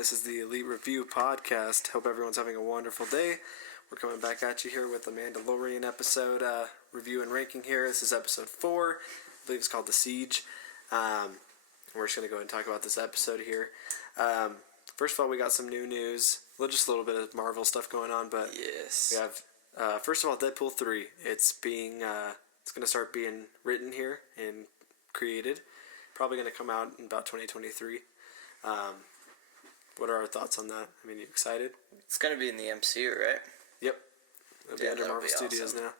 This is the ELEET Review Podcast. Hope everyone's having a wonderful day. We're coming back at you here with the Mandalorian episode review and ranking here. This is episode 4. I believe it's called The Siege. We're just going to go ahead and talk about this episode here. First of all, we got some new news. Well, just a little bit of Marvel stuff going on, but yes. We have, first of all, Deadpool 3. It's going to start being written here and created. Probably going to come out in about 2023. What are our thoughts on that? I mean, you excited? It's going to be in the MCU, right? Yep. It'll be under Marvel Studios now.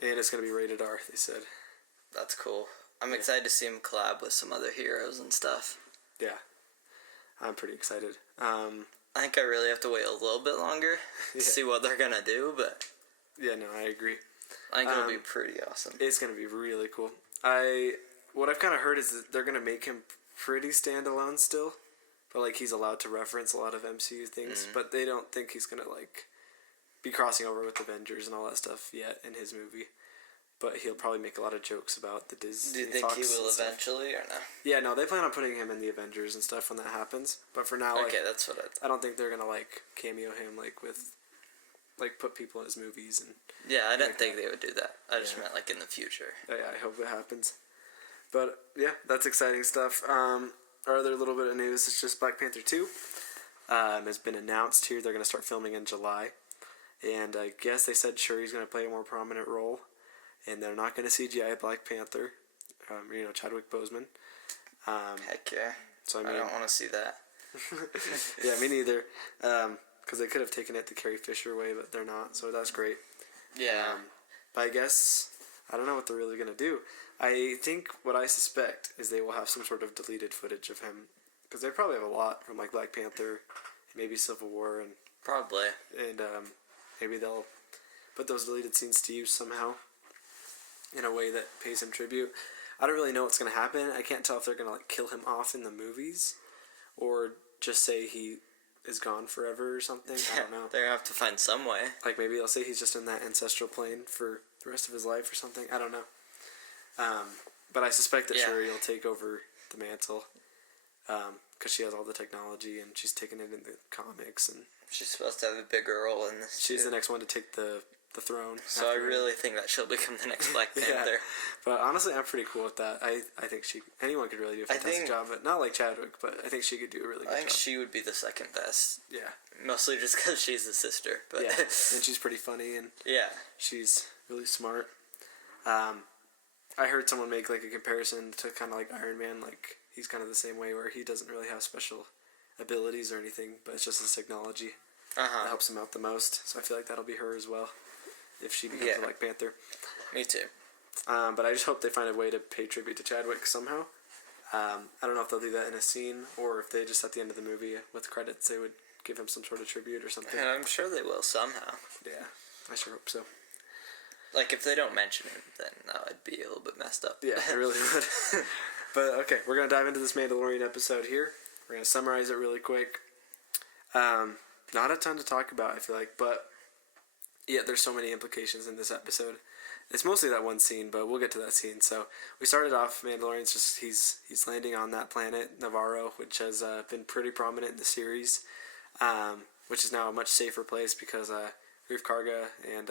And it's going to be rated R, they said. That's cool. I'm excited to see him collab with some other heroes and stuff. Yeah. I'm pretty excited. I think I really have to wait a little bit longer to see what they're going to do, but... Yeah, no, I agree. I think it'll be pretty awesome. It's going to be really cool. What I've kind of heard is that they're going to make him pretty standalone still. But, like, he's allowed to reference a lot of MCU things. But they don't think he's going to, like, be crossing over with Avengers and all that stuff yet in his movie. But he'll probably make a lot of jokes about the Disney. Do you think he will eventually or no? Yeah, no, they plan on putting him in the Avengers and stuff when that happens. But for now, okay, that's what I don't think they're going to, like, cameo him, like, with, like, put people in his movies. And yeah, I didn't think they would do that. I just meant, like, in the future. Yeah, I hope it happens. But, yeah, that's exciting stuff. Our other little bit of news is just Black Panther 2 has been announced here. They're going to start filming in July. And I guess they said Shuri's going to play a more prominent role. And they're not going to CGI Black Panther. Chadwick Boseman. Heck yeah. So, I don't want to see that. Yeah, me neither. Because they could have taken it the Carrie Fisher way, but they're not. So that's great. Yeah. But I guess, I don't know what they're really going to do. I think what I suspect is they will have some sort of deleted footage of him. Because they probably have a lot from, like, Black Panther, maybe Civil War, and... Probably. And maybe they'll put those deleted scenes to use somehow in a way that pays him tribute. I don't really know what's going to happen. I can't tell if they're going to, like, kill him off in the movies or just say he is gone forever or something. I don't know. They're going to have to find some way. Like, maybe they'll say he's just in that ancestral plane for the rest of his life or something. I don't know. But I suspect that Shuri will take over the mantle because she has all the technology and she's taken it in the comics. And she's supposed to have a bigger role in this. She's the next one to take the throne. So I really think that she'll become the next Black Panther. Yeah. But honestly, I'm pretty cool with that. I think anyone could really do a fantastic job, but not like Chadwick, but I think she could do a really good job. I think she would be the second best. Yeah. Mostly just because she's the sister. But yeah, and she's pretty funny, and she's really smart. I heard someone make, like, a comparison to kind of like Iron Man, like, he's kind of the same way where he doesn't really have special abilities or anything, but it's just his technology that helps him out the most. So I feel like that'll be her as well, if she becomes a Black Panther. Me too. But I just hope they find a way to pay tribute to Chadwick somehow. I don't know if they'll do that in a scene, or if they just at the end of the movie, with credits, they would give him some sort of tribute or something. And I'm sure they will somehow. Yeah, I sure hope so. Like, if they don't mention him, then that would be a little bit messed up. Yeah, it really would. But, okay, we're going to dive into this Mandalorian episode here. We're going to summarize it really quick. Not a ton to talk about, I feel like, but, yeah, there's so many implications in this episode. It's mostly that one scene, but we'll get to that scene. So, we started off, Mandalorian's just, he's landing on that planet, Navarro, which has been pretty prominent in the series, which is now a much safer place because Greef Karga and...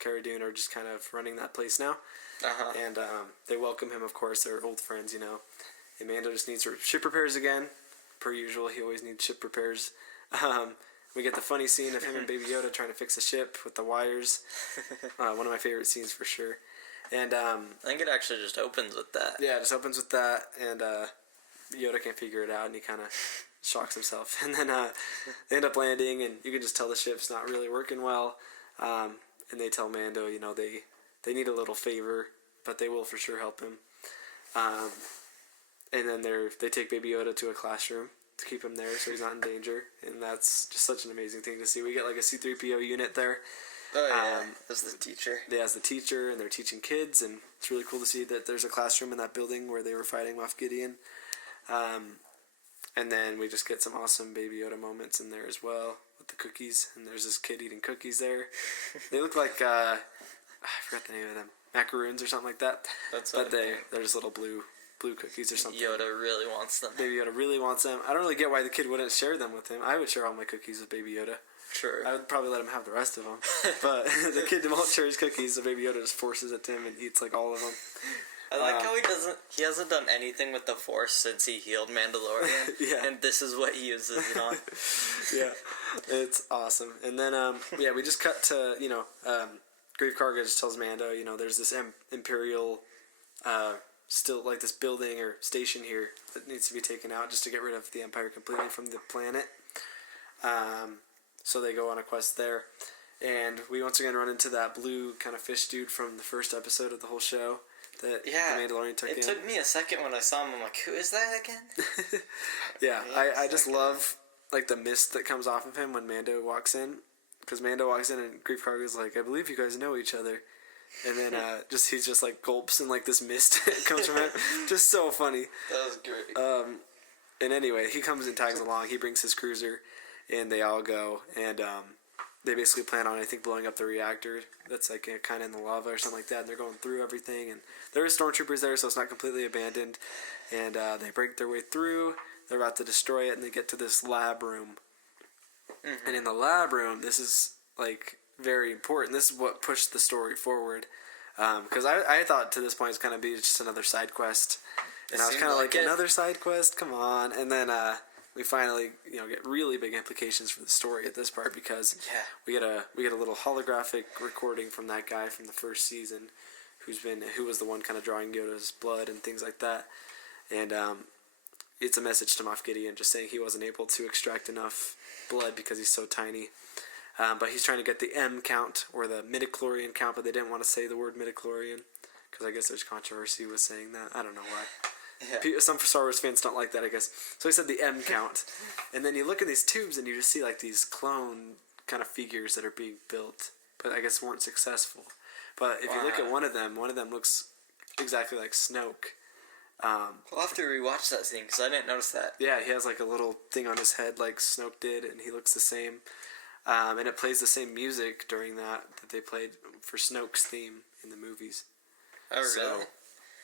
Cara Dune are just kind of running that place now. And they welcome him, of course. They're old friends, And Mando just needs ship repairs again. Per usual, he always needs ship repairs. We get the funny scene of him and Baby Yoda trying to fix a ship with the wires. One of my favorite scenes for sure. And I think it actually just opens with that. Yeah, it just opens with that. And Yoda can't figure it out, and he kind of shocks himself. And then they end up landing, and you can just tell the ship's not really working well. And they tell Mando, they need a little favor, but they will for sure help him. And then they take Baby Yoda to a classroom to keep him there so he's not in danger. And that's just such an amazing thing to see. We get like a C-3PO unit there. Oh, yeah. As the teacher. Yeah, as the teacher, and they're teaching kids. And it's really cool to see that there's a classroom in that building where they were fighting Moff Gideon. And then we just get some awesome Baby Yoda moments in there as well. The cookies, and there's this kid eating cookies there. They look like I forgot the name of them, macaroons or something like that. They're just little blue blue cookies or something. Yoda really wants them. Baby Yoda really wants them. I don't really get why the kid wouldn't share them with him. I would share all my cookies with Baby Yoda. True. I would probably let him have the rest of them. But the kid won't share his cookies, so Baby Yoda just forces it to him and eats like all of them. I like how he hasn't done anything with the Force since he healed Mandalorian. Yeah. And this is what he uses it on. Yeah. It's awesome. And then, we just cut to, Grief Karga just tells Mando, there's this Imperial, still like this building or station here that needs to be taken out just to get rid of the Empire completely from the planet. So they go on a quest there. And we once again run into that blue kind of fish dude from the first episode of the whole show. That the Mandalorian took in. It took me a second when I saw him. I'm like, who is that again? Yeah, I just love like the mist that comes off of him when Mando walks in. Because Mando walks in and Grief Karga's like, I believe you guys know each other. And then he's just like gulps and like this mist comes from him. Just so funny. That was great. And anyway, he comes and tags along. He brings his cruiser and they all go. And they basically plan on, I think, blowing up the reactor that's like kind of in the lava or something like that. And they're going through everything. And there are stormtroopers there, so it's not completely abandoned. And they break their way through. They're about to destroy it, and they get to this lab room. Mm-hmm. And in the lab room, this is like very important. This is what pushed the story forward. Because I thought to this point it's going to be just another side quest. And I was kind of like, another side quest? Come on. And then we finally, get really big implications for the story at this part because we get a little holographic recording from that guy from the first season who was the one kind of drawing Yoda's blood and things like that. And it's a message to Moff Gideon just saying he wasn't able to extract enough blood because he's so tiny. But he's trying to get the M count or the midichlorian count, but they didn't want to say the word midichlorian because I guess there's controversy with saying that. I don't know why. Yeah. Some Star Wars fans don't like that, I guess. So he said the M count. And then you look in these tubes and you just see like these clone kind of figures that are being built, but I guess weren't successful. But if you look at one of them looks exactly like Snoke. We'll have to rewatch that scene because I didn't notice that. Yeah, he has like a little thing on his head like Snoke did, and he looks the same. And it plays the same music during that they played for Snoke's theme in the movies. Oh, really?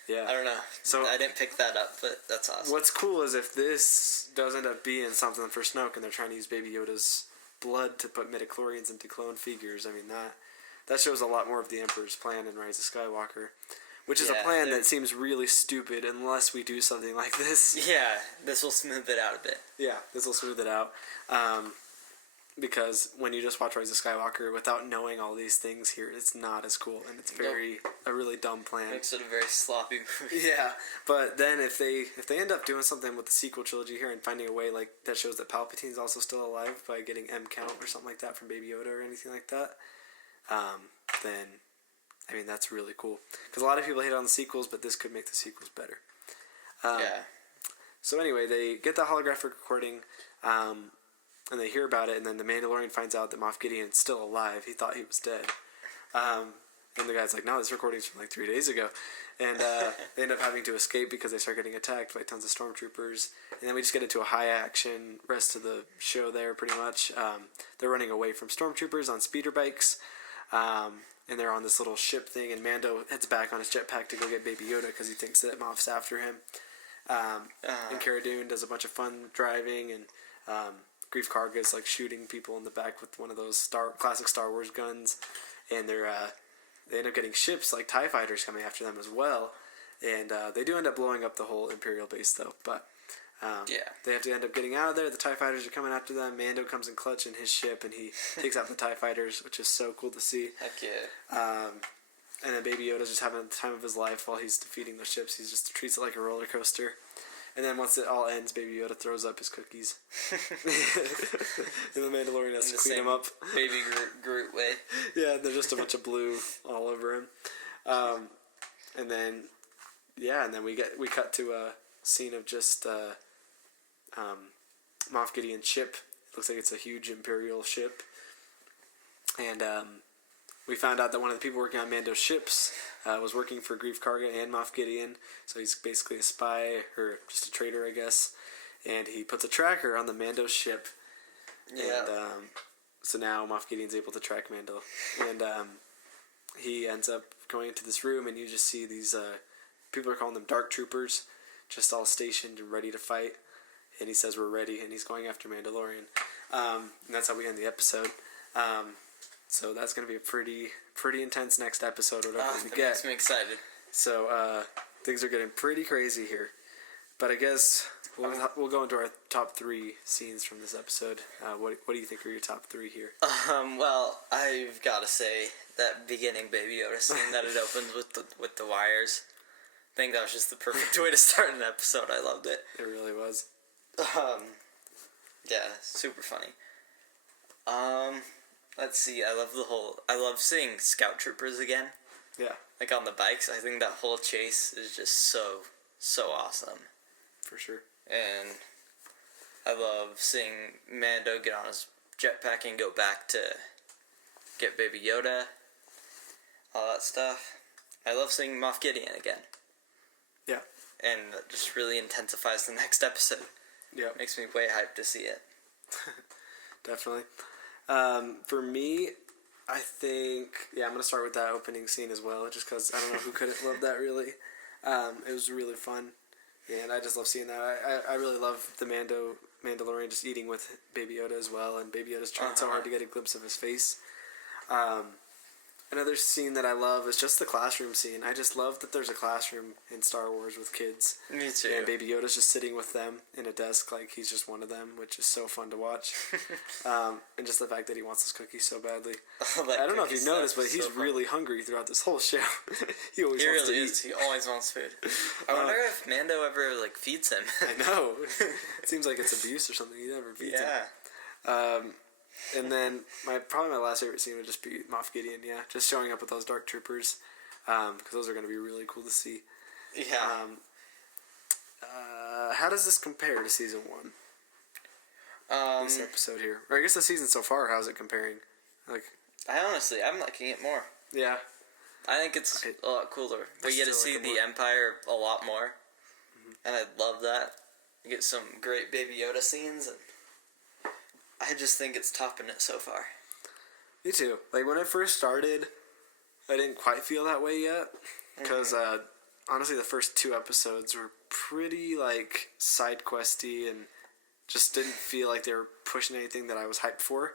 Yeah. I don't know. So I didn't pick that up, but that's awesome. What's cool is if this does end up being something for Snoke and they're trying to use Baby Yoda's blood to put midichlorians into clone figures, I mean, that shows a lot more of the Emperor's plan in Rise of Skywalker. Which is a plan that seems really stupid unless we do something like this. Yeah, this will smooth it out a bit. Yeah, this will smooth it out. Because when you just watch Rise of Skywalker without knowing all these things here, it's not as cool. And it's a really dumb plan. Makes it a very sloppy movie. Yeah, but then if they end up doing something with the sequel trilogy here and finding a way like that shows that Palpatine's also still alive by getting M count or something like that from Baby Yoda or anything like that, then... I mean, that's really cool. Because a lot of people hate on the sequels, but this could make the sequels better. So anyway, they get the holographic recording, and they hear about it, and then the Mandalorian finds out that Moff Gideon's still alive. He thought he was dead. And the guy's like, no, this recording's from like 3 days ago. And they end up having to escape because they start getting attacked by tons of stormtroopers. And then we just get into a high-action rest of the show there, pretty much. They're running away from stormtroopers on speeder bikes. And they're on this little ship thing, and Mando heads back on his jetpack to go get Baby Yoda because he thinks that Moff's after him. And Cara Dune does a bunch of fun driving, and Grief Karga is like shooting people in the back with one of those classic Star Wars guns. And they end up getting ships like TIE fighters coming after them as well. And they do end up blowing up the whole Imperial base though, but they have to end up getting out of there. The TIE fighters are coming after them. Mando comes in clutch in his ship, and he takes out the TIE fighters, which is so cool to see. Heck yeah. And then Baby Yoda's just having the time of his life while he's defeating the ships. He just treats it like a roller coaster. And then once it all ends, Baby Yoda throws up his cookies. And the Mandalorian has to clean them up. Baby Groot way. Yeah, they're just a bunch of blue all over him. And then we cut to a scene of just Moff Gideon's ship. It looks like it's a huge Imperial ship. And we found out that one of the people working on Mando's ships was working for Grief Karga and Moff Gideon. So he's basically a spy, or just a traitor, I guess. And he puts a tracker on the Mando ship. Yeah. And so now Moff Gideon's able to track Mando. And he ends up going into this room, and you just see these... people are calling them dark troopers. just all stationed and ready to fight. And he says we're ready, and he's going after Mandalorian. And that's how we end the episode. So that's going to be a pretty intense next episode, whatever we That get. makes me excited. So things are getting pretty crazy here. But I guess we'll go into our top 3 scenes from this episode. What do you think are your top 3 here? Well, I've got to say that beginning Baby Yoda scene that it opens with the wires. I think that was just the perfect way to start an episode. I loved it. It really was. Yeah, super funny. Let's see. I love seeing scout troopers again. Yeah, Like on the bikes. I think that whole chase is just so awesome. for sure. And I love seeing Mando get on his jetpack and go back to get Baby Yoda. All that stuff. I love seeing Moff Gideon again. Yeah. And that just really intensifies the next episode. Yeah. Makes me way hyped to see it. Definitely. For me, I think, I'm going to start with that opening scene as well, just because I don't know who couldn't love that, really. It was really fun, and I just love seeing that. I really love the Mandalorian just eating with Baby Yoda as well, and Baby Yoda's trying so hard to get a glimpse of his face. Another scene that I love is just the classroom scene. I just love that there's a classroom in Star Wars with kids. Me too. And Baby Yoda's just sitting with them in a desk like he's just one of them, which is so fun to watch. And just the fact that he wants this cookie so badly. I don't know if you've noticed, but he's really hungry throughout this whole show. He always wants to eat. He always wants food. I wonder if Mando ever feeds him. I know. It seems like it's abuse or something. He never feeds him. Yeah. And then probably my last favorite scene would just be Moff Gideon, just showing up with those dark troopers, because those are going to be really cool to see. Yeah. How does this compare to season 1? This episode here, or I guess the season so far. How's it comparing? I'm liking it more. Yeah, I think it's a lot cooler. We get to see the Empire a lot more, and I love that. You get some great Baby Yoda scenes, and I just think it's topping it so far. Me too. When it first started, I didn't quite feel that way yet, because honestly, the first 2 episodes were pretty side questy and just didn't feel like they were pushing anything that I was hyped for.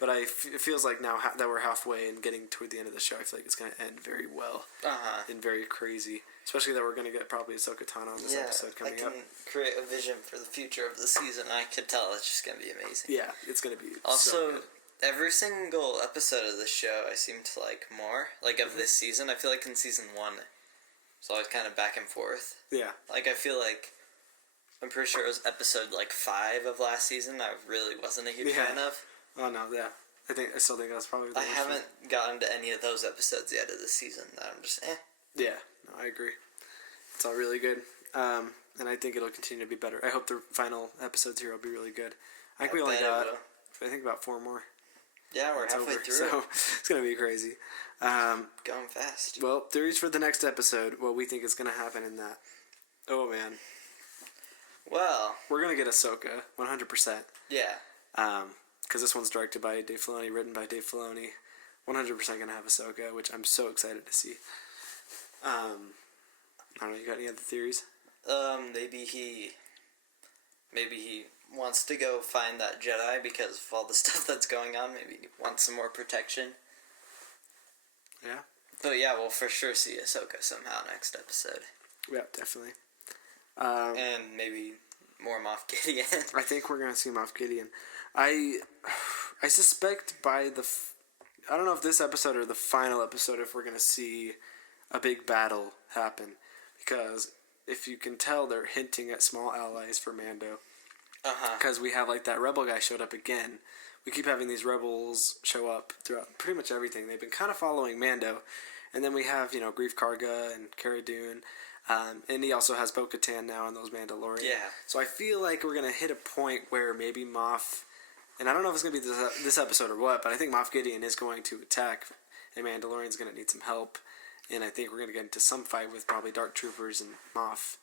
But it feels like now that we're halfway and getting toward the end of the show, I feel like it's going to end very well and very crazy. Especially that we're going to get probably Ahsoka Tano on this episode coming up. I can create a vision for the future of the season. I could tell it's just going to be amazing. Yeah, it's going to be also, so good. Every single episode of the show I seem to like more. Of this season, I feel like in season 1, it's always kind of back and forth. Yeah. I feel like, I'm pretty sure it was episode 5 of last season I really wasn't a huge fan of. Oh no, yeah. I still think that's probably the I haven't gotten to any of those episodes yet of this season that I'm just Yeah, no, I agree. It's all really good. And I think it'll continue to be better. I hope the final episodes here will be really good. I think we only got, about 4 more. Yeah, we're halfway through. So it's going to be crazy. Going fast. Well, theories for the next episode, what we think is going to happen in that. Oh, man. Well, we're going to get Ahsoka, 100%. Yeah. Because this one's directed by Dave Filoni, written by Dave Filoni. 100% going to have Ahsoka, which I'm so excited to see. I don't know, you got any other theories? Maybe he wants to go find that Jedi because of all the stuff that's going on. Maybe he wants some more protection. Yeah. But yeah, we'll for sure see Ahsoka somehow next episode. Yeah, definitely. And maybe more Moff Gideon. I think we're going to see Moff Gideon. I suspect by I don't know if this episode or the final episode if we're going to see a big battle happen. Because if you can tell, they're hinting at small allies for Mando. Because we have that rebel guy showed up again. We keep having these rebels show up throughout pretty much everything. They've been kind of following Mando. And then we have, Grief Karga and Cara Dune. And he also has Bo-Katan now and those Mandalorian. Yeah. So I feel like we're going to hit a point where maybe Moff... And I don't know if it's going to be this episode or what, but I think Moff Gideon is going to attack. And Mandalorian's going to need some help. And I think we're going to get into some fight with probably Dark Troopers and Moff.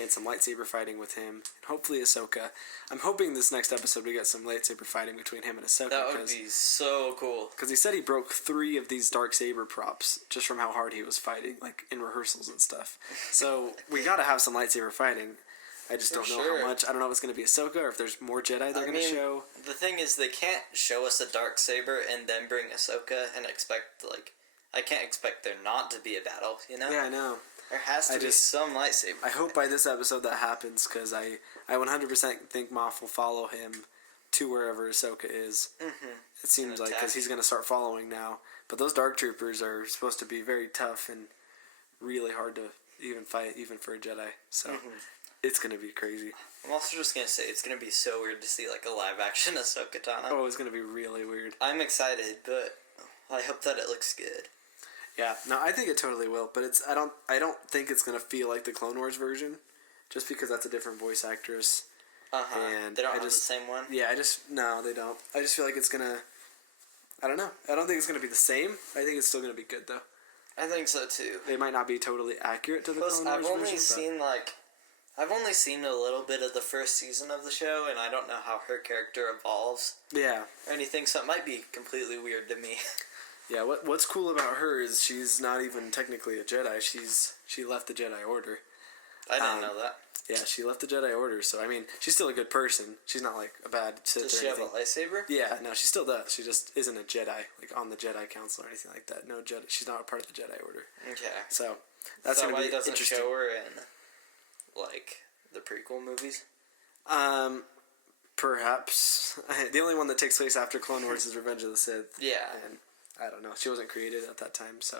and some lightsaber fighting with him, and hopefully Ahsoka. I'm hoping this next episode we get some lightsaber fighting between him and Ahsoka. That would be so cool. Because he said he broke 3 of these dark saber props just from how hard he was fighting, like in rehearsals and stuff. So we gotta have some lightsaber fighting. I just don't know how much. I don't know if it's going to be Ahsoka or if there's more Jedi they're going to show. The thing is, they can't show us a darksaber and then bring Ahsoka and expect, like... I can't expect there not to be a battle, you know? Yeah, I know. There has to be some lightsaber. I hope by this episode that happens, because I 100% think Moff will follow him to wherever Ahsoka is. Mm-hmm. It seems like, because he's going to start following now. But those Dark Troopers are supposed to be very tough and really hard to even fight, even for a Jedi. So... Mm-hmm. It's going to be crazy. I'm also just going to say, it's going to be so weird to see, like, a live-action Ahsoka Tano. Oh, it's going to be really weird. I'm excited, but I hope that it looks good. Yeah, no, I think it totally will, but I don't think it's going to feel like the Clone Wars version, just because that's a different voice actress. Uh-huh. And they don't have the same one? Yeah, no, they don't. I just feel like it's going to, I don't know. I don't think it's going to be the same. I think it's still going to be good, though. I think so, too. They might not be totally accurate to the Clone Wars version. I've only seen a little bit of the first season of the show, and I don't know how her character evolves. Yeah. Or anything, so it might be completely weird to me. Yeah, what's cool about her is she's not even technically a Jedi. She left the Jedi Order. I didn't know that. Yeah, she left the Jedi Order, so, I mean, she's still a good person. She's not, like, a bad Sith Does she have a lightsaber? Yeah, no, she still does. She just isn't a Jedi, like, on the Jedi Council or anything like that. No Jedi. She's not a part of the Jedi Order. Okay. So, that's going to be interesting. So why doesn't show her in... like the prequel movies? Perhaps. The only one that takes place after Clone Wars is Revenge of the Sith. Yeah. And I don't know. She wasn't created at that time, so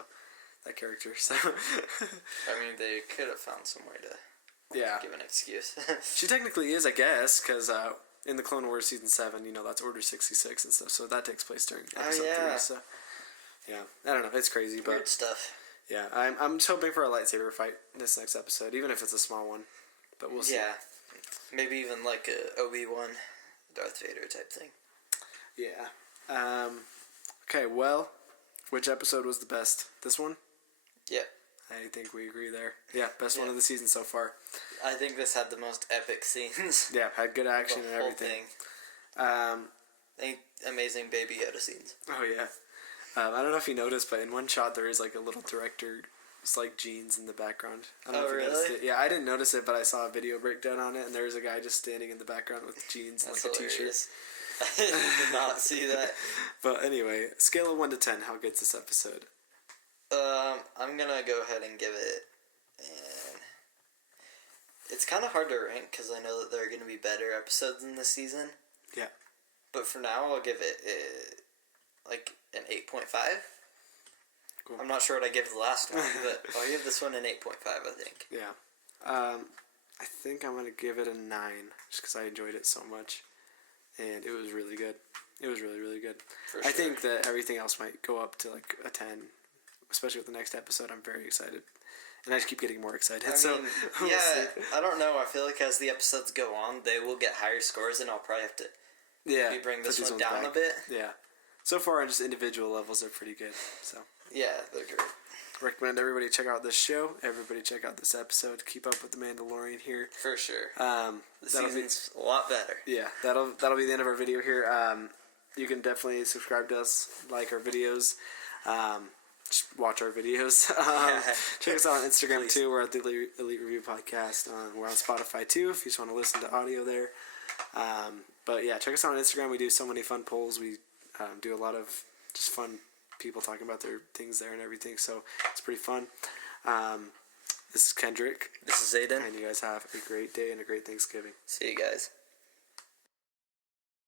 that character. So I mean, they could have found some way to give an excuse. She technically is, I guess, because in the Clone Wars season 7, that's Order 66 and stuff. So that takes place during episode 3. So yeah, I don't know. It's crazy, but weird stuff. Yeah, I'm just hoping for a lightsaber fight this next episode, even if it's a small one. But we'll see. Yeah, maybe even like a Obi-Wan, Darth Vader type thing. Yeah. Okay, well, which episode was the best? This one? Yeah. I think we agree there. Yeah, best one of the season so far. I think this had the most epic scenes. Yeah, had good action and everything. Amazing Baby Yoda scenes. Oh, yeah. I don't know if you noticed, but in one shot there is like a little director's like jeans in the background. I don't know if you noticed it. Yeah, I didn't notice it, but I saw a video breakdown on it, and there was a guy just standing in the background with jeans and like a t-shirt. I did not see that. But anyway, scale of 1 to 10, how good's this episode? I'm gonna go ahead and give it, and it's kind of hard to rank because I know that there are gonna be better episodes in this season. Yeah. But for now, I'll give it like an 8.5. Cool. I'm not sure what I gave the last one, but I'll give this one an 8.5, I think. Yeah. I think I'm going to give it a 9, just because I enjoyed it so much. And it was really good. It was really, really good. For sure. I think that everything else might go up to like a 10, especially with the next episode. I'm very excited. And I just keep getting more excited. We'll see. I don't know. I feel like as the episodes go on, they will get higher scores, and I'll probably have to maybe bring this one down a bit. Yeah. So far, on just individual levels, they're pretty good. So yeah, they're great. Recommend everybody check out this show. Everybody check out this episode. Keep up with the Mandalorian here. For sure. The season's a lot better. Yeah, that'll be the end of our video here. You can definitely subscribe to us, like our videos, just watch our videos. Check us out on Instagram too. We're at the Elite Review Podcast. We're on Spotify too if you just want to listen to audio there. But yeah, check us out on Instagram. We do so many fun polls. We do a lot of just fun people talking about their things there and everything, so it's pretty fun. This is Kendrick. This is Aiden. And you guys have a great day and a great Thanksgiving. See you guys.